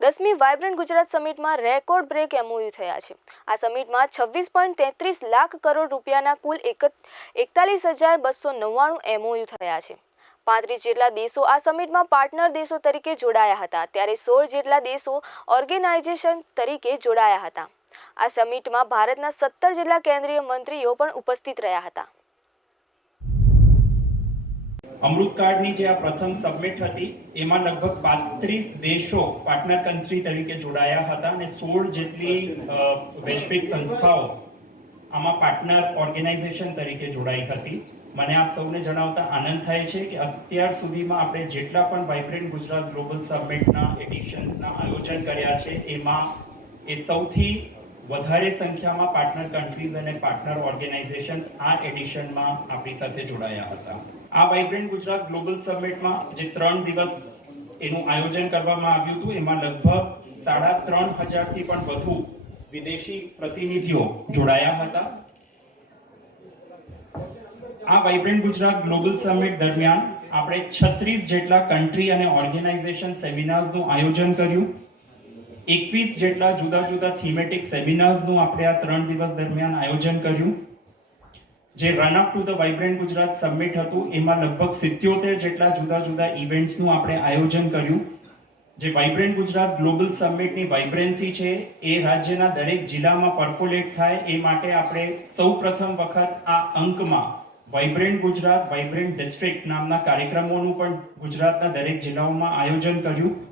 દસમી વાઇબ્રન્ટ ગુજરાત સમિટમાં record break MOU થયા છે. આ સમિટમાં છવ્વીસ પોઈન્ટ તેત્રીસ લાખ કરોડ રૂપિયાના કુલ એક એકતાલીસ હજાર બસો નવ્વાણું એમઓયુ થયા છે. પાંત્રીસ જેટલા દેશો આ સમિટમાં પાર્ટનર દેશો તરીકે જોડાયા હતા, ત્યારે સોળ જેટલા દેશો ઓર્ગેનાઇઝેશન તરીકે જોડાયા હતા. આ સમિટમાં ભારતના સત્તર જેટલા કેન્દ્રીય મંત્રીઓ પણ ઉપસ્થિત રહ્યા હતા. અમૃત કાર્ડની જે આ પ્રથમ સબમિટ હતી, એમાં લગભગ પાંત્રીસ દેશો પાર્ટનર કન્ટ્રી તરીકે જોડાયા હતા અને સોળ જેટલી વૈશ્વિક સંસ્થાઓ આમાં પાર્ટનર ઓર્ગેનાઇઝેશન તરીકે જોડાઈ હતી. મને આપ સૌને જણાવતા આનંદ થાય છે કે અત્યાર સુધીમાં આપણે જેટલા પણ વાઇબ્રન્ટ ગુજરાત ગ્લોબલ સબમિટના એડિશન્સના આયોજન કર્યા છે, એમાં એ સૌથી વધારે સંખ્યામાં પાર્ટનર કન્ટ્રીઝ અને પાર્ટનર ઓર્ગેનાઇઝેશન્સ આ એડિશનમાં આપણી સાથે જોડાયા હતા. આ વાઇબ્રન્ટ ગુજરાત ગ્લોબલ સમિટમાં જે ત્રણ દિવસ એનું આયોજન કરવામાં આવ્યું હતું, એમાં લગભગ સાડા ત્રણ હજારથી પણ વધુ વિદેશી પ્રતિનિધિઓ જોડાયા હતા. આ વાઇબ્રન્ટ ગુજરાત ગ્લોબલ સમિટ દરમિયાન આપણે છત્રીસ જેટલા કન્ટ્રી અને ઓર્ગેનાઇઝેશન સેમિનાર્સનું આયોજન કર્યું. એકવીસ જેટલા જુદા જુદા થીમેટિક સેમિનાર્સનું આપણે આ ત્રણ દિવસ દરમિયાન આયોજન કર્યું. જે run up to the vibrant Gujarat summit હતું, એમાં લગભગ સિત્યોતેર જેટલા જુદા જુદા ઇવેન્ટ્સનું આપણે આયોજન કર્યું. જે વાઇબ્રન્ટ ગુજરાત ગ્લોબલ સમિટની વાઇબ્રન્સી છે, એ રાજ્યના દરેક જિલ્લામાં પર્કોલેટ થાય, એ માટે આપણે સૌ પ્રથમ વખત આ અંકમાં વાઇબ્રન્ટ ગુજરાત વાઇબ્રન્ટ ડિસ્ટ્રિક્ટ નામના કાર્યક્રમોનું પણ ગુજરાતના દરેક જિલ્લાઓમાં આયોજન કર્યું.